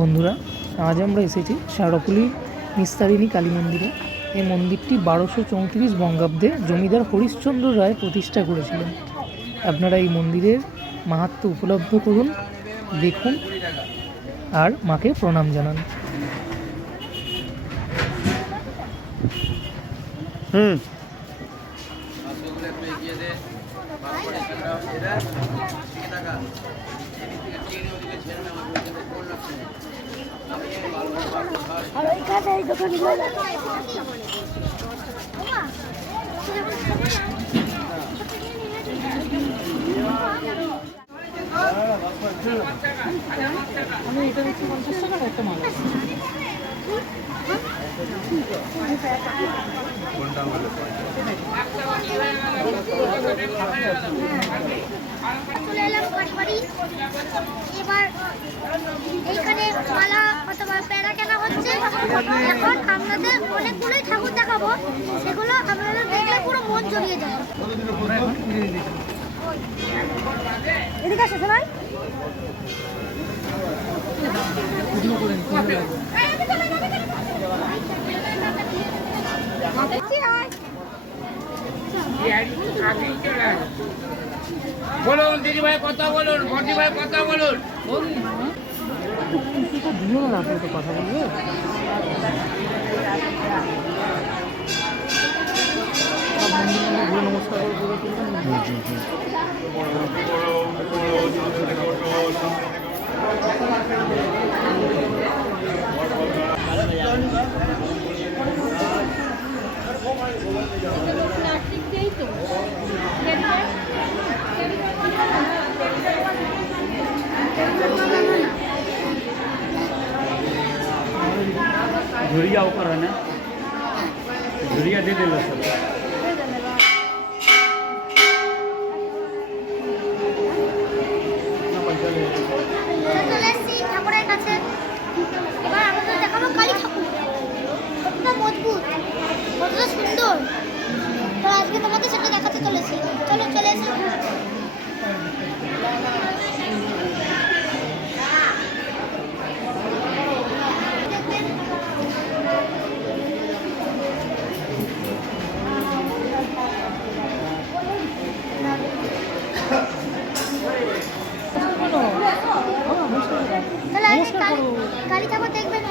বন্ধুরা, আজ আমরা এসেছি সারকুলি নিস্তারিণী কালী মন্দিরে। এই মন্দিরটি 1234 বঙ্গাব্দে জমিদার হরিশ্চন্দ্র রায় প্রতিষ্ঠা করেছিলেন। আপনারা এই মন্দিরের মাহাত্ম্য উপলব্ধ করুন, দেখুন আর মাকে প্রণাম জানান। আমি এটা হচ্ছে 50 টাকার একটা মাল আছে। চলে এলাম বাড়ি। এবার এইখানে মালা অথবা প্যারা কেনা হচ্ছে। এখন আপনাদের অনেকগুলোই ঠাকুর দেখাবো, সেগুলো আপনারা দেখলে পুরো মন জড়িয়ে যাবে। এদিকে আসো সবাই। বলুন দিদি ভাই কথা বলুন, মন্টি ভাই কথা বলুন। কথা বলবে নমস্কার झुरिया ऊपर है ना, झुरिया दे दे लो सब। চলে এসেছি ঠাকুরের কাছে। এবার আমাদের দেখাবো কালী ঠাকুর। কতটা মজবুত, কতটা সুন্দর। তো আজকে তোমাদের সেটা দেখাতে চলেছি। চলো চলে এসে কালী ঠাকুর দেখবেন।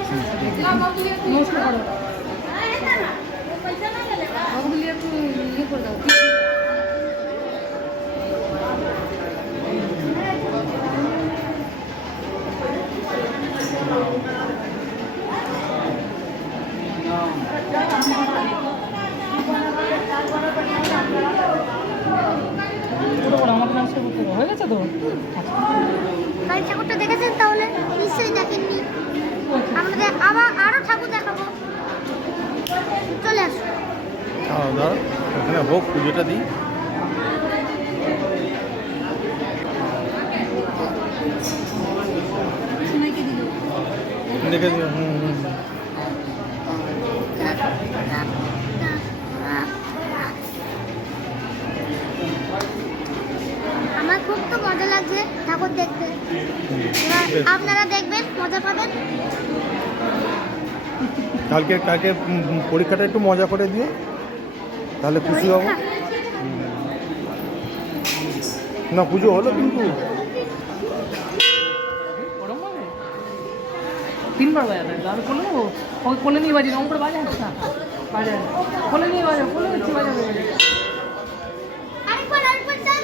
হয়ে গেছে তো। কালী ঠাকুরটা দেখেছেন? তাহলে নিশ্চয়ই দেখেননি। আমাদের আবার আরো ঠাকুর দেখাবো, চলে আসো। এখানে হোক, পুজোটা দিই। দেখে দিও। আমার খুব তো মজা লাগছে ঠাকুর দেখতে। আপনারা দেখবেন, মজা পাবেন। কালকে পরীক্ষাটা একটু মজা করে দিও, তাহলে খুশি হব। না, পুজো হলো কিন্তু 3 बार बजा था। दारू खोलो, खोले नहीं बजी, ऊपर बाजा ना बाजा, खोले नहीं बाजा, खोले अच्छी बाजा बजा। আরেকবার চল।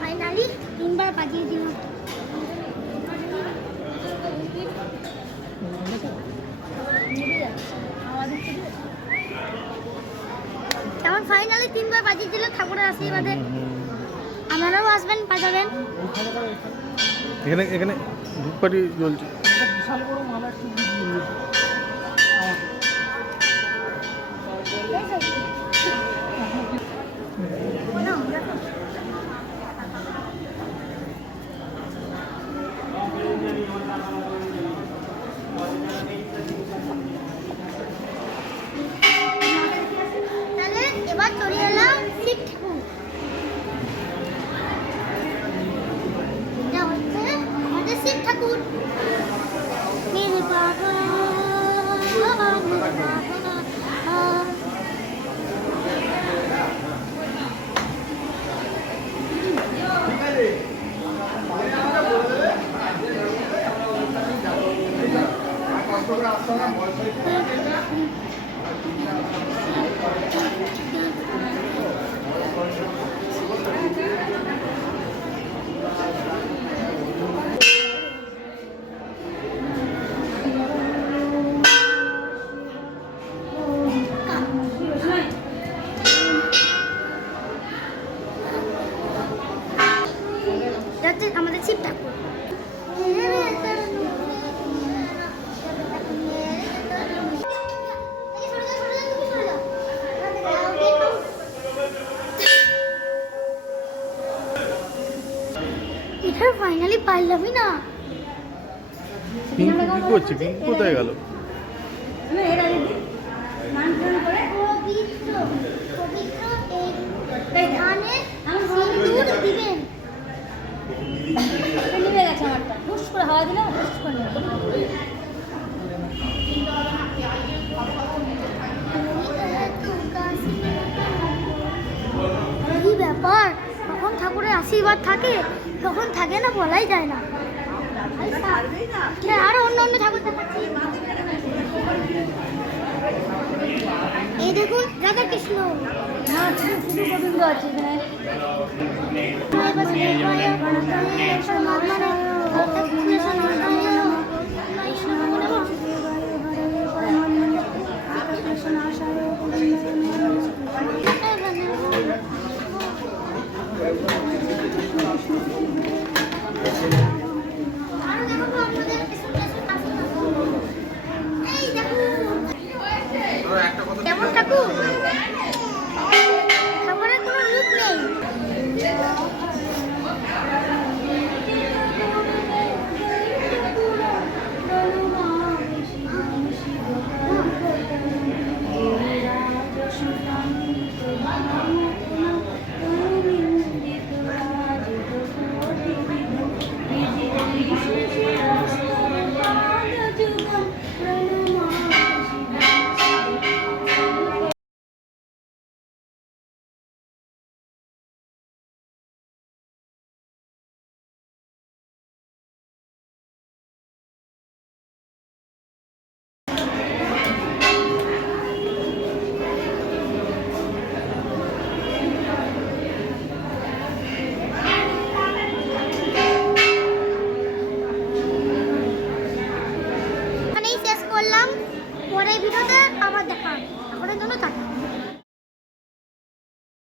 ফাইনালি 3 বার বাজিয়ে দিল। যেমন ফাইনালি 3 বার বাজিয়ে দিল ঠাকুরের আশীর্বাদে। আপনারাও আসবেন, বাজাবেন। এখানে ধূপকাঠি জ্বলছে। বিশাল বড় মালা ঠিক দিয়ে শিব ঠাকুর। এটা হচ্ছে আমাদের শিব ঠাকুর। মেরে বাবা, মেরে বাবা। এটা হচ্ছে আমাদের শিব ঠাকুর। এটা ফাইনালি পারলামই না। পিঙ্কু কি করছে? পিঙ্কু কোথায় গেল? পবিত্র পবিত্র এই ধানে সিঁদুর দিবেন। নিভে গেছে আমারটা, হুস করে হাওয়া দিলে হুস করে নেবে। কি ব্যাপার, কখন ঠাকুরের আশীর্বাদ থাকে কখন থাকে না বলাই যায় না। আরো অন্য অন্য ঠাকুর দেখাচ্ছি। এই দেখুন রাধা কৃষ্ণ। না শুধু গোবিন্দ আছে এখানে। কেমন ঠাকুর? ঠাকুরের কোনো রূপ নেই। এখানেই শেষ করলাম। পরের ভিডিওতে আবার দেখা হবে। এখনের জন্য টাটা।